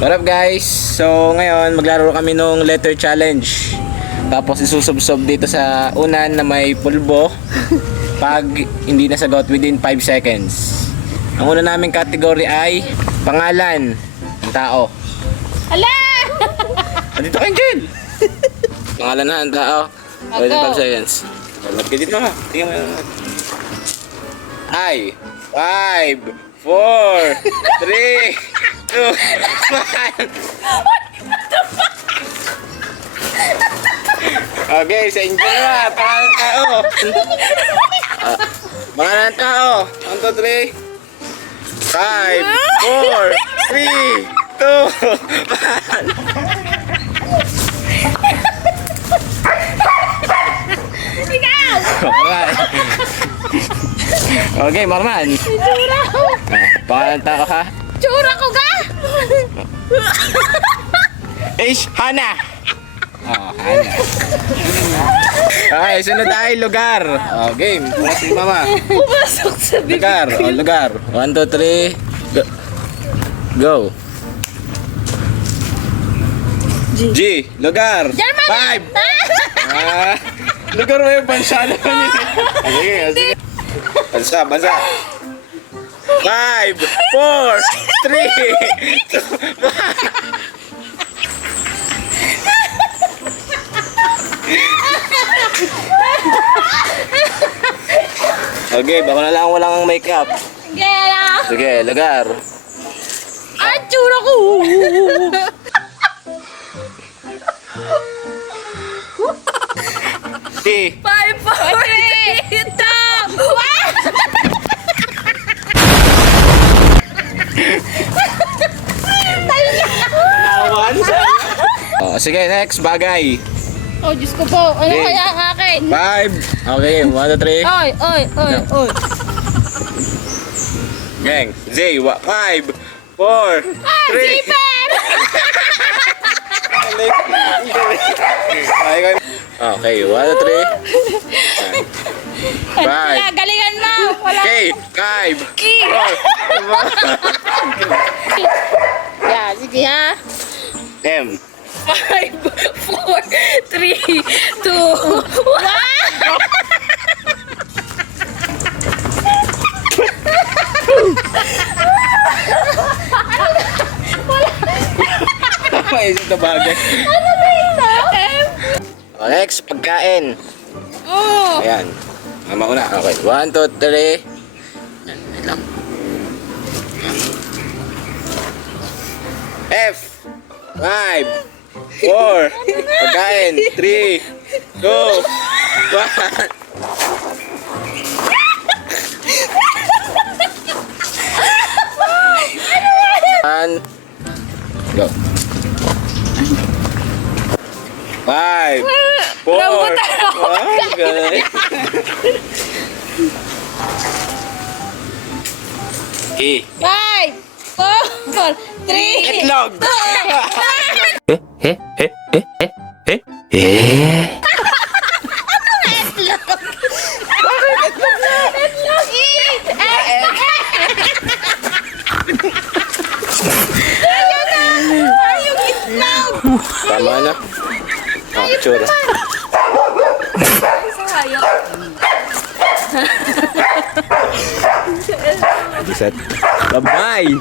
What up guys? So ngayon maglaro kami nung letter challenge. Tapos isusubsob dito sa unan na may pulbo pag hindi nasagot within 5 seconds. Ang una naming category ay pangalan ng tao. Ala! Dito kayo, Jill! Pangalan na ng tao. Within 5 seconds. Ba't ka dito ha? Tingnan mo yan. Ay! 5, 4, 3, 2, 1. Okay, sa inyo na. Pangalan ng tao. Pangalan ng tao. 1, 2, 3. 5, 4, 3, 2, 1. Ikaw! Okay, Marman. Tsura ko! Pangalan ng tao ha? Tsura ko ka! Hana. Oh, Hana. Okay, sunod ay lugar. Oh, game. Pumasok si Mama. Pumasok sa bibig. Lugar. Oh, lugar. 1, 2, 3. Go. G. Lugar. Germany! 5. Lugar mo yung bansa naman yun. Sige, sige. Bansa, bansa. 5, 4, 3, 2, 1. Okay, baka na lang walang makeup. Gaya! Sige, lugar. Ah, tsura ko! T. 5, 4, 3, 2, 1! Oh, sige, next bagay. Oh, Diyos ko po. Ano Okay. kaya ang akin? 5. Okay, 1, 2, 3. Oy, oy, oy, oy. Gang. Z. 5, 4, 3. Zipper! Okay, 1, 2, 3. 5. Galingan mo! Wala. Okay, 5. Ki! Yeah, sige ha. M. 5, 4, 3, 2, 1! Maisip na bagay. Ano ba ito? Oh, next, pagkain. Oh! Ayan. Mauna. Okay, 1, 2, 3. Ayan, wait lang. F. 5, 4. Pagkain. 3, 2, 1. Go. 5, 4. Rambutan ako. Okay. E. 5, 4, 3, Itlog. Tama na. Ah, tsura. Set. Bye-bye.